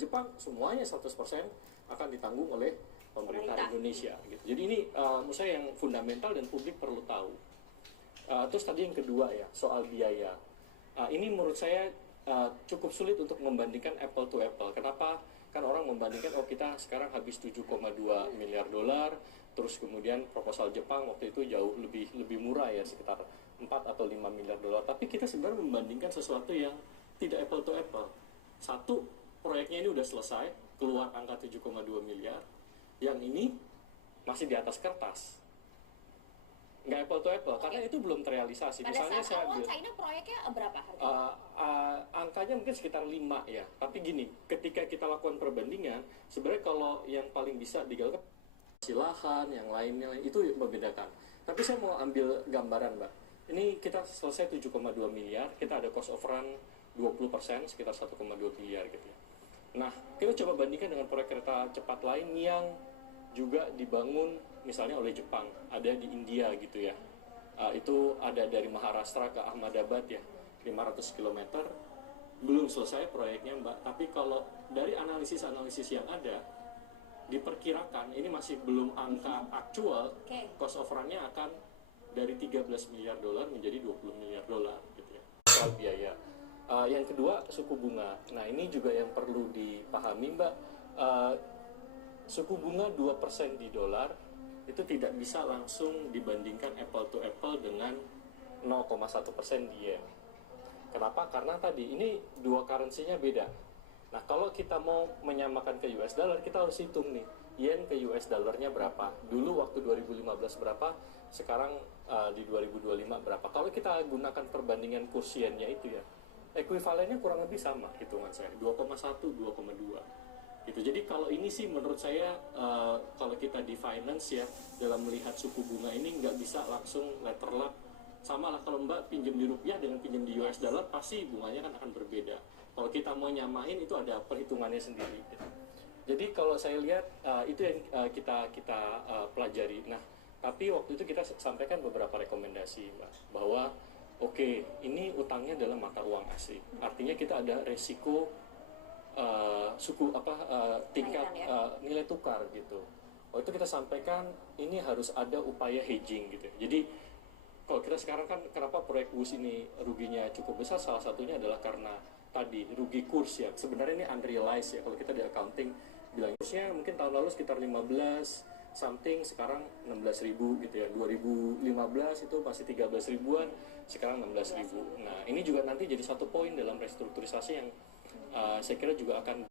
Jepang semuanya 100% akan ditanggung oleh pemerintah Indonesia gitu. Jadi ini menurut saya yang fundamental dan publik perlu tahu. Terus tadi yang kedua ya, soal biaya. Ini menurut saya cukup sulit untuk membandingkan apple to apple. Kenapa? Kan orang membandingkan, oh kita sekarang habis 7,2 miliar dolar, terus kemudian proposal Jepang waktu itu jauh lebih murah ya, sekitar 4 atau 5 miliar dolar. Tapi kita sebenarnya membandingkan sesuatu yang tidak apple to apple. Satu, proyeknya ini udah selesai, keluar angka 7,2 miliar. Yang ini masih di atas kertas. Nggak apple to apple, karena itu belum terrealisasi. Pada misalnya saat saya awal China proyeknya berapa harganya? Angkanya mungkin sekitar 5 ya. Tapi gini, ketika kita lakukan perbandingan, sebenarnya kalau yang paling bisa digagalkan silahan, yang lainnya itu membedakan. Tapi saya mau ambil gambaran, Mbak. Ini kita selesai 7,2 miliar, kita ada cost of run 20%, sekitar 1,2 miliar gitu ya. Nah, kita coba bandingkan dengan proyek kereta cepat lain yang juga dibangun misalnya oleh Jepang, ada di India gitu ya. Itu ada dari Maharashtra ke Ahmedabad ya, 500 km. Belum selesai proyeknya, Mbak. Tapi kalau dari analisis-analisis yang ada, diperkirakan ini masih belum angka aktual, cost of run-nya akan dari 13 miliar dolar menjadi 20 miliar dolar gitu ya. Soal biaya. Yang kedua, suku bunga. Nah, ini juga yang perlu dipahami, Mbak. Suku bunga 2% di dolar itu tidak bisa langsung dibandingkan apple to apple dengan 0,1% di yen. Kenapa? Karena tadi ini dua currency-nya beda. Nah, kalau kita mau menyamakan ke US dollar, kita harus hitung nih, yen ke US dollarnya berapa. Dulu waktu 2015 berapa, sekarang di 2025 berapa. Kalau kita gunakan perbandingan kurs yen-nya itu ya, ekuivalennya kurang lebih sama hitungan saya, 2,1, 2,2. Gitu. Jadi kalau ini sih menurut saya kalau kita di finance ya, dalam melihat suku bunga ini nggak bisa langsung letterlock. Sama lah kalau Mbak pinjam di rupiah dengan pinjam di US dollar, pasti bunganya kan akan berbeda. Kalau kita mau nyamain itu ada perhitungannya sendiri gitu. Jadi kalau saya lihat itu yang kita pelajari. Nah, tapi waktu itu kita sampaikan beberapa rekomendasi, Mbak, bahwa oke, ini utangnya dalam mata uang asing. Artinya kita ada resiko tingkat nilai tukar gitu. Waktu itu kita sampaikan ini harus ada upaya hedging gitu. Jadi kalau kita sekarang kan kenapa proyek WUS ini ruginya cukup besar, salah satunya adalah karena tadi rugi kurs ya. Sebenarnya ini unrealized ya, kalau kita di accounting bilang kursnya mungkin tahun lalu sekitar 15 something, sekarang 16.000 gitu ya. 2015 itu masih 13 ribuan, sekarang 16.000. Nah, ini juga nanti jadi satu poin dalam restrukturisasi yang saya kira juga akan